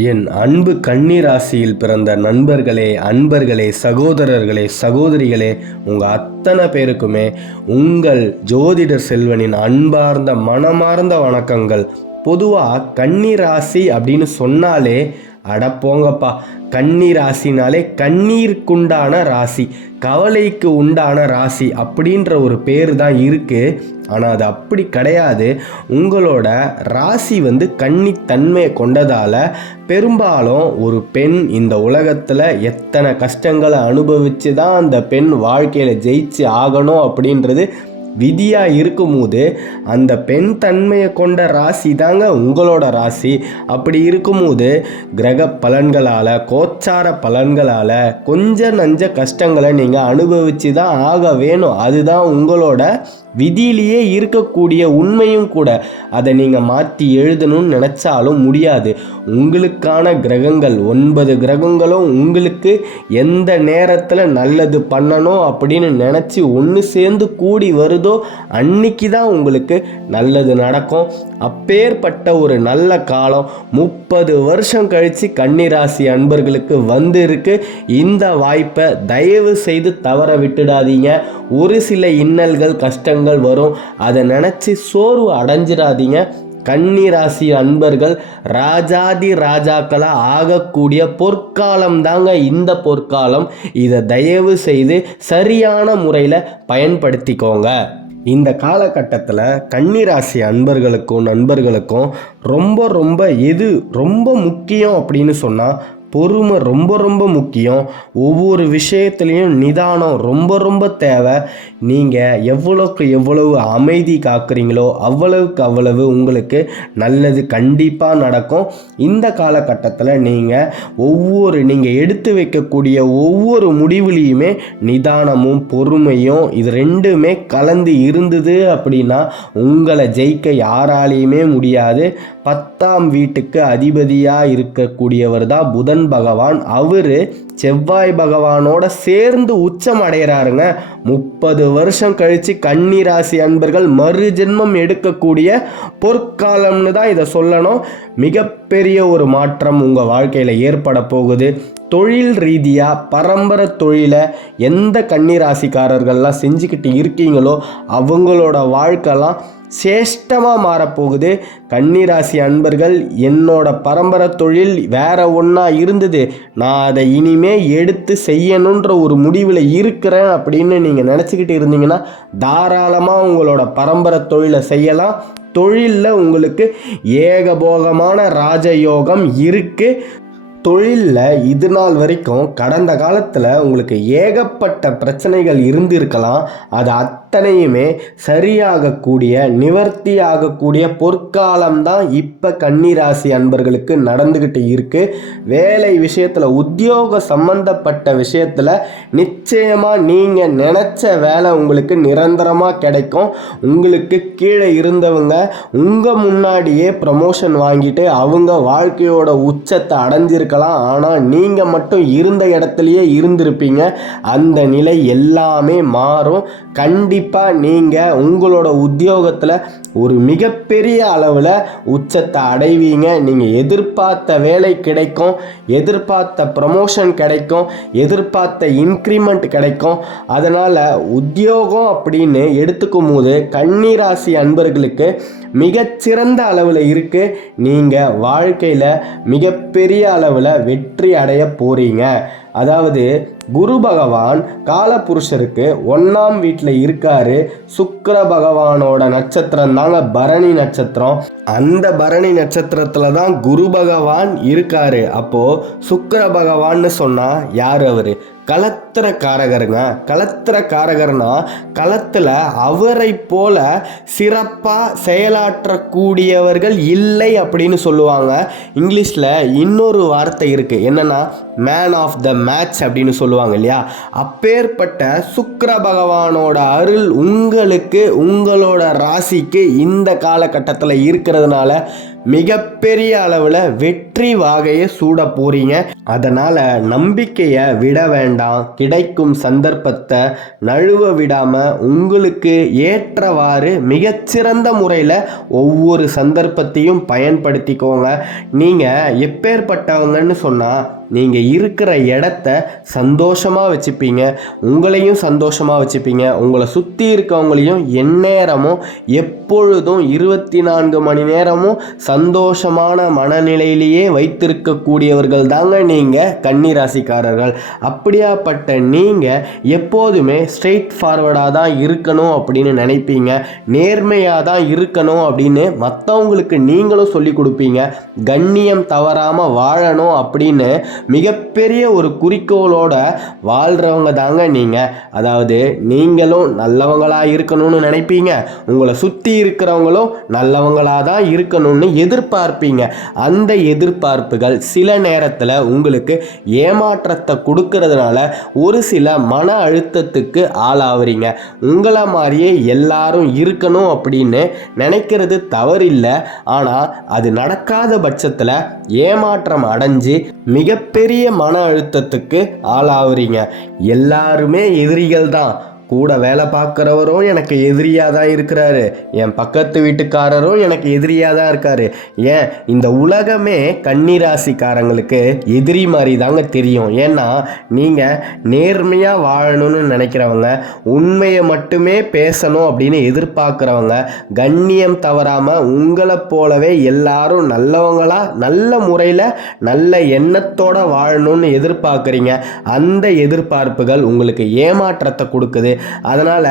என் அன்பு கன்னி ராசியில் பிறந்த நண்பர்களே, அன்பர்களே, சகோதரர்களே, சகோதரிகளே, உங்கள் அத்தனை பேருக்குமே உங்கள் ஜோதிடர் செல்வனின் அன்பார்ந்த மனமார்ந்த வணக்கங்கள். பொதுவாக கன்னி ராசி அப்படின்னு சொன்னாலே அடப்போங்கப்பா, கன்னி ராசினாலே கண்ணீருக்குண்டான ராசி, கவலைக்கு உண்டான ராசி அப்படின்ற ஒரு பேர் தான் இருக்குது. ஆனால் அது அப்படி கிடையாது. உங்களோட ராசி கன்னித்தன்மையை கொண்டதால் பெரும்பாலும் ஒரு பெண் இந்த உலகத்தில் எத்தனை கஷ்டங்களை அனுபவித்து தான் அந்த பெண் வாழ்க்கையில் ஜெயிச்சு ஆகணும் அப்படின்றது விதியாக இருக்கும்போது அந்த பெண் தன்மையை கொண்ட ராசி தாங்க உங்களோட ராசி. அப்படி இருக்கும்போது கிரக பலன்களால், கோச்சார பலன்களால் கொஞ்சம் நஞ்ச கஷ்டங்களை நீங்கள் அனுபவித்து தான் ஆக வேணும். அதுதான் உங்களோட விதியிலேயே இருக்கக்கூடிய உண்மையும் கூட. அதை நீங்கள் மாற்றி எழுதணும்னு நினச்சாலும் முடியாது. உங்களுக்கான கிரகங்கள் 9 கிரகங்களும் உங்களுக்கு எந்த நேரத்தில் நல்லது பண்ணணும் அப்படின்னு நினச்சி ஒன்று சேர்ந்து கூடி வருதோ அன்னைக்கு தான் உங்களுக்கு நல்லது நடக்கும். அப்பேற்பட்ட ஒரு நல்ல காலம் 30 வருஷம் கழித்து கன்னிராசி அன்பர்களுக்கு இருக்கு. இந்த வாய்ப்பை தயவு செய்து தவற விட்டுடாதீங்க. ஒரு சில இன்னல்கள், கஷ்டங்கள் வரும். அதை நினச்சி சோர்வு அடைஞ்சிடாதீங்க. கன்னிராசி அன்பர்கள் ராஜாதி ராஜாக்களாக ஆகக்கூடிய பொற்காலம் தாங்க இந்த பொற்காலம். இதை தயவு செய்து சரியான முறையில் பயன்படுத்திக்கோங்க. இந்த காலகட்டத்தில் கன்னிராசி அன்பர்களுக்கும் நண்பர்களுக்கும் ரொம்ப எது ரொம்ப முக்கியம் அப்படின்னு சொன்னால் பொறுமை ரொம்ப முக்கியம். ஒவ்வொரு விஷயத்துலேயும் நிதானம் ரொம்ப தேவை. நீங்கள் எவ்வளோக்கு எவ்வளவு அமைதி காக்குறீங்களோ அவ்வளவுக்கு அவ்வளவு உங்களுக்கு நல்லது கண்டிப்பாக நடக்கும். இந்த காலகட்டத்தில் நீங்கள் எடுத்து வைக்கக்கூடிய ஒவ்வொரு முடிவுலேயுமே நிதானமும் பொறுமையும் இது ரெண்டுமே கலந்து இருந்தது அப்படின்னா உங்களை ஜெயிக்க யாராலையுமே முடியாது. 10ஆம் வீட்டுக்கு அதிபதியாக இருக்கக்கூடியவர் தான் புதன் பகவான். அவர் செவ்வாய் பகவானோட சேர்ந்து உச்சம் அடைகிறாருங்க. 30 வருஷம் கழித்து கன்னிராசி அன்பர்கள் மறு ஜென்மம் எடுக்கக்கூடிய பொற்காலம்னு தான் இதை சொல்லணும். மிகப்பெரிய ஒரு மாற்றம் உங்கள் வாழ்க்கையில் ஏற்பட போகுது. தொழில் ரீதியாக பரம்பரை தொழிலை எந்த கன்னிராசிக்காரர்கள்லாம் செஞ்சுக்கிட்டு இருக்கீங்களோ அவங்களோட வாழ்க்கைலாம் சேஷ்டமாக மாறப்போகுது. கன்னிராசி அன்பர்கள், என்னோட பரம்பரை தொழில் வேற ஒன்றா இருந்தது, நான் அதை இனிமே எடுத்து செய்யணுன்ற ஒரு முடிவில் இருக்கிறேன் அப்படின்னு நீங்கள் நினச்சிக்கிட்டு இருந்தீங்கன்னா தாராளமாக உங்களோட பரம்பரை தொழிலை செய்யலாம். தொழிலில் உங்களுக்கு ஏகபோகமான ராஜயோகம் இருக்குது. தொழிலில் இது நாள் வரைக்கும் கடந்த காலத்தில் உங்களுக்கு ஏகப்பட்ட பிரச்சனைகள் இருந்திருக்கலாம். அது அத்தனையுமே சரியாகக்கூடிய, நிவர்த்தி ஆகக்கூடிய பொற்காலம்தான் இப்போ கன்னிராசி அன்பர்களுக்கு நடந்துக்கிட்டு இருக்குது. வேலை விஷயத்தில், உத்தியோக சம்பந்தப்பட்ட விஷயத்தில் நிச்சயமாக நீங்கள் நினச்ச வேலை உங்களுக்கு நிரந்தரமாக கிடைக்கும். உங்களுக்கு கீழே இருந்தவங்க உங்கள் முன்னாடியே ப்ரமோஷன் வாங்கிட்டு அவங்க வாழ்க்கையோட உச்சத்தை அடைஞ்சிருக்க. ஆனால் நீங்கள் மட்டும் இருந்த இடத்துலையே இருந்திருப்பீங்க. அந்த நிலை எல்லாமே மாறும். கண்டிப்பாக நீங்கள் உங்களோட உத்தியோகத்தில் ஒரு மிகப்பெரிய அளவில் உச்சத்தை அடைவீங்க. நீங்கள் எதிர்பார்த்த வேலை கிடைக்கும், எதிர்பார்த்த ப்ரமோஷன் கிடைக்கும், எதிர்பார்த்த இன்க்ரிமெண்ட் கிடைக்கும். அதனால் உத்தியோகம் அப்படின்னு எடுத்துக்கும் போது கன்னிராசி அன்பர்களுக்கு மிகச்சிறந்த அளவில் இருக்குது. நீங்கள் வாழ்க்கையில் மிகப்பெரிய அளவில் வெற்றி அடைய போகிறீங்க. அதாவது குரு பகவான் காலபுருஷருக்கு 1ஆம் வீட்டில் இருக்காரு. சுக்கிர பகவானோட நட்சத்திரம் தாங்க பரணி நட்சத்திரம். அந்த பரணி நட்சத்திரத்தில் தான் குரு பகவான் இருக்காரு. அப்போது சுக்கிர பகவான்னு சொன்னால் யார்? அவர் களத்திர காரகருங்க. களத்திர காரகர்னா களத்தில் அவரை போல சிறப்பாக செயலாற்றக்கூடியவர்கள் இல்லை அப்படின்னு சொல்லுவாங்க. இங்கிலீஷில் இன்னொரு வார்த்தை இருக்குது, என்னென்னா மேன் ஆஃப் த மேட்ச் அப்படின்னு சொல்லுவாங்க இல்லையா? அப்பேற்பட்ட சுக்கிர பகவானோட அருள் உங்களுக்கு, உங்களோட ராசிக்கு இந்த காலகட்டத்தில் இருக்கிறதுனால மிகப்பெரிய அளவில் வெற்றி வெற்றி வாகையை சூட போறீங்க. அதனால நம்பிக்கையை விட வேண்டாம். கிடைக்கும் சந்தர்ப்பத்தை நழுவ விடாம உங்களுக்கு ஏற்றவாறு மிகச்சிறந்த முறையில் ஒவ்வொரு சந்தர்ப்பத்தையும் பயன்படுத்திக்கோங்க. நீங்கள் எப்பேற்பட்டவங்கன்னு சொன்னால் நீங்கள் இருக்கிற இடத்த சந்தோஷமாக வச்சுப்பீங்க, உங்களையும் சந்தோஷமாக வச்சுப்பீங்க, உங்களை சுற்றி இருக்கவங்களையும் எந்நேரமும் எப்பொழுதும் 24 மணி நேரமும் சந்தோஷமான மனநிலையிலேயே வைத்திருக்கக்கூடியவர்கள் தாங்க நீங்கள் கன்னிராசிக்காரர்கள். அப்படியாப்பட்ட நீங்கள் எப்போதுமே ஸ்ட்ரெயிட் ஃபார்வர்டாக தான் இருக்கணும் அப்படின்னு நினைப்பீங்க, நேர்மையாக தான் இருக்கணும் அப்படின்னு மற்றவங்களுக்கு நீங்களும் சொல்லி கொடுப்பீங்க. கண்ணியம் தவறாமல் வாழணும் அப்படின்னு மிகப்பெரிய ஒரு குறிக்கோளோட வாழ்கிறவங்க தாங்க நீங்கள். அதாவது நீங்களும் நல்லவங்களாக இருக்கணும்னு நினைப்பீங்க, உங்களை சுற்றி இருக்கிறவங்களும் நல்லவங்களாக தான் இருக்கணும்னு எதிர்பார்ப்பீங்க. அந்த எதிர்பார்ப்புகள் சில நேரத்தில் உங்களுக்கு ஏமாற்றத்தை கொடுக்கறதுனால ஒரு சில மன அழுத்தத்துக்கு ஆளாகிறீங்க. உங்களை மாதிரியே எல்லாரும் இருக்கணும் அப்படின்னு நினைக்கிறது தவறில்லை. ஆனால் அது நடக்காத பட்சத்தில் ஏமாற்றம் அடைஞ்சு மிகப்பெரிய மன அழுத்தத்துக்கு ஆளாகிறீங்க. எல்லாருமே எதிரிகள் தான். கூட வேலை பார்க்குறவரும் எனக்கு எதிரியாக தான் இருக்கிறாரு, என் பக்கத்து வீட்டுக்காரரும் எனக்கு எதிரியாக தான் இருக்காரு. ஏன் இந்த உலகமே கன்னிராசிக்காரங்களுக்கு எதிரி மாதிரி தாங்க தெரியும். ஏன்னா நீங்கள் நேர்மையாக வாழணும்னு நினைக்கிறவங்க, உண்மையை மட்டுமே பேசணும் அப்படின்னு எதிர்பார்க்குறவங்க, கண்ணியம் தவறாமல் உங்களை போலவே எல்லாரும் நல்லவங்களா நல்ல முறையில் நல்ல எண்ணத்தோடு வாழணும்னு எதிர்பார்க்குறீங்க. அந்த எதிர்பார்ப்புகள் உங்களுக்கு ஏமாற்றத்தை கொடுக்குது. அதனால்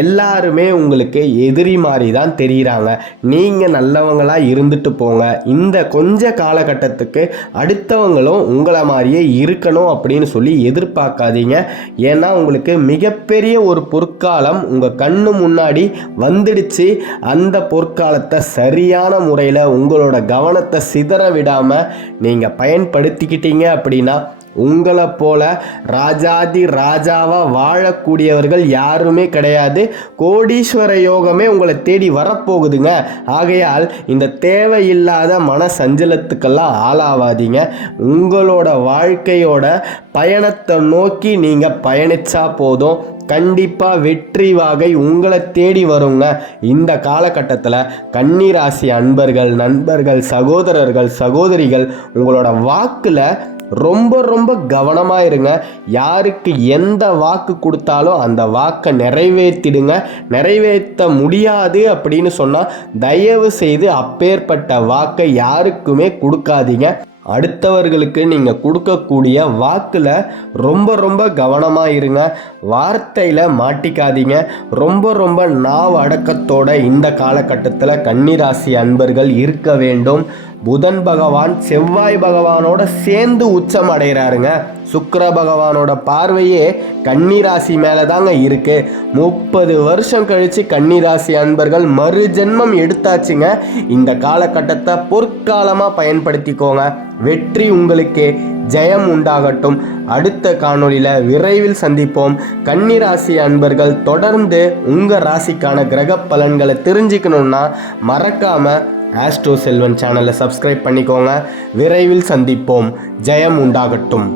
எல்லாருமே உங்களுக்கு எதிரி மாதிரி தான் தெரிகிறாங்க. நீங்கள் நல்லவங்களாக இருந்துட்டு போங்க. இந்த கொஞ்ச காலகட்டத்துக்கு அடுத்தவங்களும் உங்களை மாதிரியே இருக்கணும் அப்படின்னு சொல்லி எதிர்பார்க்காதீங்க. ஏன்னா உங்களுக்கு மிகப்பெரிய ஒரு பொற்காலம் உங்கள் கண்ணு முன்னாடி வந்துடுச்சு. அந்த பொற்காலத்தை சரியான முறையில் உங்களோட கவனத்தை சிதற விடாமல் நீங்கள் பயன்படுத்திக்கிட்டீங்க அப்படின்னா உங்களை போல ராஜாதி ராஜாவாக வாழக்கூடியவர்கள் யாருமே கிடையாது. கோடீஸ்வர யோகமே உங்களை தேடி வரப்போகுதுங்க. ஆகையால் இந்த தேவையில்லாத மன சஞ்சலத்துக்கெல்லாம் ஆளாவாதீங்க. உங்களோட வாழ்க்கையோட பயணத்தை நோக்கி நீங்கள் பயணிச்சா போதும். கண்டிப்பாக வெற்றி வாகை உங்களை தேடி வருங்க. இந்த காலகட்டத்தில் கன்னிராசி அன்பர்கள், நண்பர்கள், சகோதரர்கள், சகோதரிகள் உங்களோட வாக்கில் ரொம்ப ரொம்ப கவனமாக இருங்க. யாருக்கு எந்த வாக்கு கொடுத்தாலும் அந்த வாக்கை நிறைவேற்றிடுங்க. நிறைவேற்ற முடியாது அப்படின்னு சொன்னால் தயவு செய்து அப்பேற்பட்ட வாக்கை யாருக்குமே கொடுக்காதீங்க. அடுத்தவர்களுக்கு நீங்கள் கொடுக்கக்கூடிய வாக்கில் ரொம்ப ரொம்ப கவனமாக இருங்க. வார்த்தையில் மாட்டிக்காதீங்க. ரொம்ப ரொம்ப நாவ் அடக்கத்தோட இந்த காலகட்டத்தில் கன்னிராசி அன்பர்கள் இருக்க வேண்டும். புதன் பகவான் செவ்வாய் பகவானோட சேர்ந்து உச்சம் அடைகிறாருங்க. சுக்கிர பகவானோட பார்வையே கன்னிராசி மேலே தாங்க இருக்கு. 30 வருஷம் கழித்து கன்னிராசி அன்பர்கள் மறு ஜென்மம் எடுத்தாச்சுங்க. இந்த காலகட்டத்தை பொற்காலமாக பயன்படுத்திக்கோங்க. வெற்றி உங்களுக்கு, ஜெயம் உண்டாகட்டும். அடுத்த காணொளியில் விரைவில் சந்திப்போம். கன்னிராசி அன்பர்கள் தொடர்ந்து உங்கள் ராசிக்கான கிரக பலன்களை தெரிஞ்சுக்கணுன்னா மறக்காமல் ஆஸ்ட்ரோ செல்வன் சேனலை சப்ஸ்கிரைப் பண்ணிக்கோங்க. விரைவில் சந்திப்போம். ஜெயம் உண்டாகட்டும்.